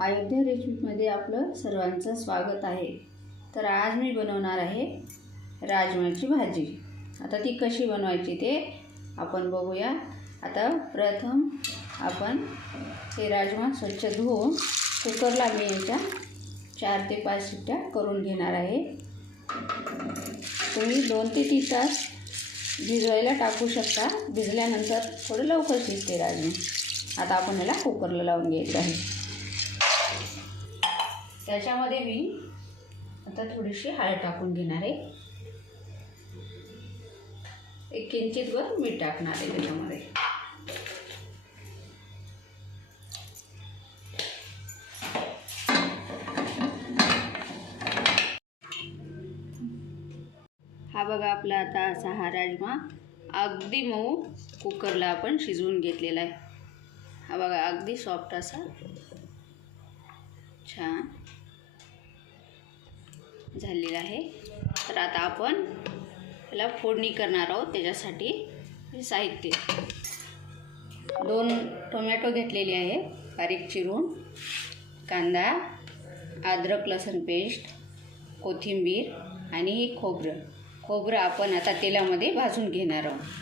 अयोध्या रेसिपीमध्ये आपलं सर्वांचं स्वागत आहे। तर आज मी बनवणार आहे राजमाची भाजी। आता ती कशी बनवायची ते आपण बघूया। आता प्रथम आपण हे राजमा स्वच्छ धुवून कुकरला मी याच्या 4 ते 5 शिट्ट्या करून घेणार आहे। तुम्ही 2 ते 3 तास भिजवायला टाकू शकता। भिजल्यानंतर थोडं लवकर शिजते राजमा। आता आपण याला कुकरला लावून घ्यायचं आहे। त्याच्यामध्ये मी आता थोडीशी हळद टाकून घेणार आहे। एक किंचितभर मीठ टाकणार आहे त्याच्यामध्ये। हा बघा आपला आता असा हा राजमा अगदी मऊ कुकरला आपण शिजवून घेतलेला आहे। हा बघा अगदी सॉफ्ट असा छान झालेला आहे। तर आता आपण याला फोडणी करणार आहोत। त्याच्यासाठी हे साहित्य 2 टोमॅटो घेतलेले आहे बारीक चिरून, कांदा, अद्रक लसूण पेस्ट, कोथिंबीर आणि हे खोबरं आपण आता तेलामध्ये भाजून घेणार आहोत।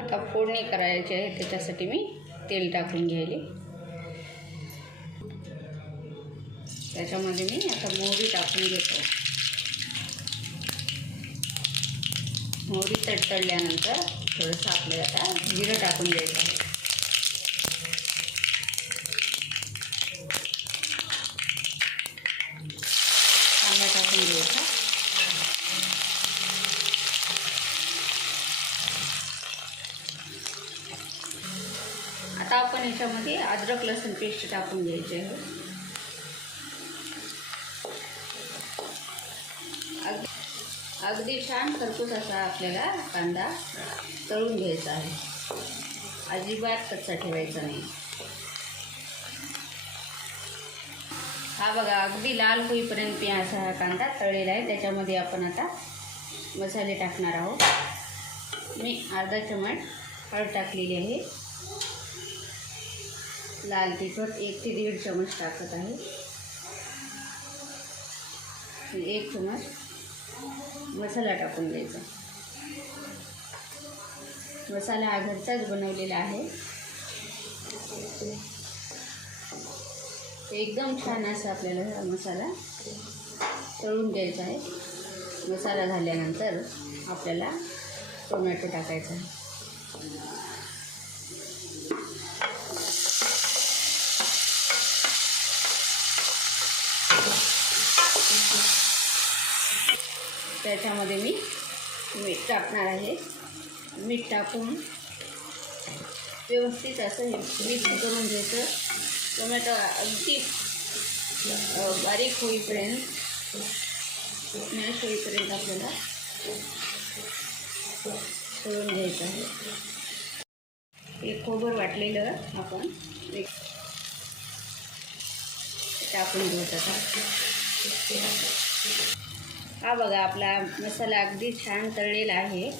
आता फोडणी करायची आहे त्याच्यासाठी मी तेल टाकून घ्यायले। त्याच्यामध्ये मी आता मोहरी टाकून घेतो। मोहरी तडतडल्यानंतर थोडंसं आपल्याला आता जिरं टाकून घ्यायचं आहे। कांदा टाकून घ्यायचा। आता आपण याच्यामध्ये अद्रक लसूण पेस्ट टाकून घ्यायची आहे। अगदी छान खरपूस असा आपल्याला कांदा तळून घ्यायचा आहे। अजिबात कच्चा ठेवायचा नाही। हा बघा अगदी लाल होईपर्यंत मी असा हा कांदा तळलेला आहे। त्याच्यामध्ये आपण आता मसाले टाकणार आहोत। मी अर्धा चमच हळद टाकलेली आहे। लाल तिखट 1 ते 1.5 चमच टाकत आहे। 1 चमच मसाला टाकून द्यायचा। मसाला हा घरचाच बनवलेला आहे। एकदम छान असा आपल्याला हा मसाला तळून द्यायचा आहे। मसाला झाल्यानंतर आपल्याला टोमॅटो टाकायचा आहे। त्याच्यामध्ये मी मीठ टाकणार आहे। मीठ टाकून व्यवस्थित असं हे मिक्स करून घ्यायचं। टोमॅटो अगदी बारीक होईपर्यंत मॅश होईपर्यंत आपल्याला तळून घ्यायचं आहे। एक खोबरं वाटलेलं आपण टाकून घ्यायचं। हा बघा आपला मसाला अगदी छान तळलेला आहे।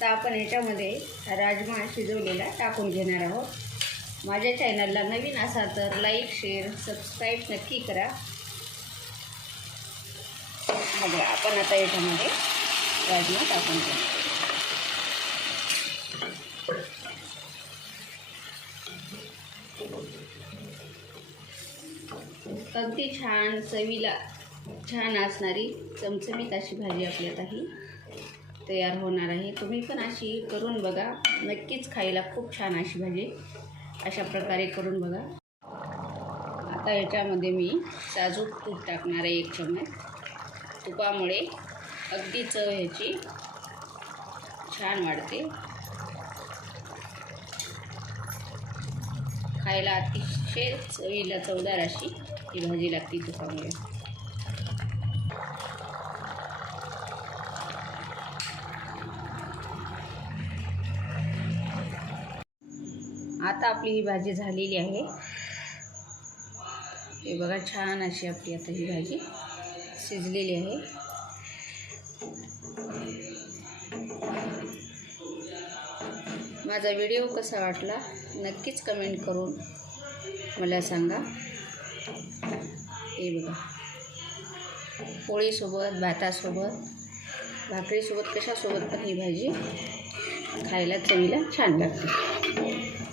तर आपण याच्यामध्ये राजमा शिजवलेला टाकून घेणार आहोत। माझ्या चॅनलला नवीन असाल तर लाईक, शेअर, सबस्क्राईब नक्की करा। बघा आपण आता याच्यामध्ये राजमा टाकून घेऊ। अगदी छान चवीला छान असणारी चमचमीत अशी भाजी आपली आता ही तयार होणार आहे। तुम्ही पण अशी करून बघा, नक्कीच खायला खूप छान अशी भाजी अशा प्रकारे करून बघा। आता याच्यामध्ये मी साजूक तूप टाकणार आहे 1 चमच। तुपामुळे अगदी चव ह्याची छान वाढते। खायला अतिशय चवीला चवदार अशी ही भाजी लागते तुपामुळे। आता आपली ही भाजी झालेली आहे। हे बघा छान अशी आपली आता ही भाजी शिजलेली आहे। माझा व्हिडिओ कसा वाटला नक्कीच कमेंट करून मला सांगा. हे बघा, पोळीसोबत, भातासोबत, भाकरीसोबत, कशासोबत पण ही भाजी खायला चवीला छान लागते.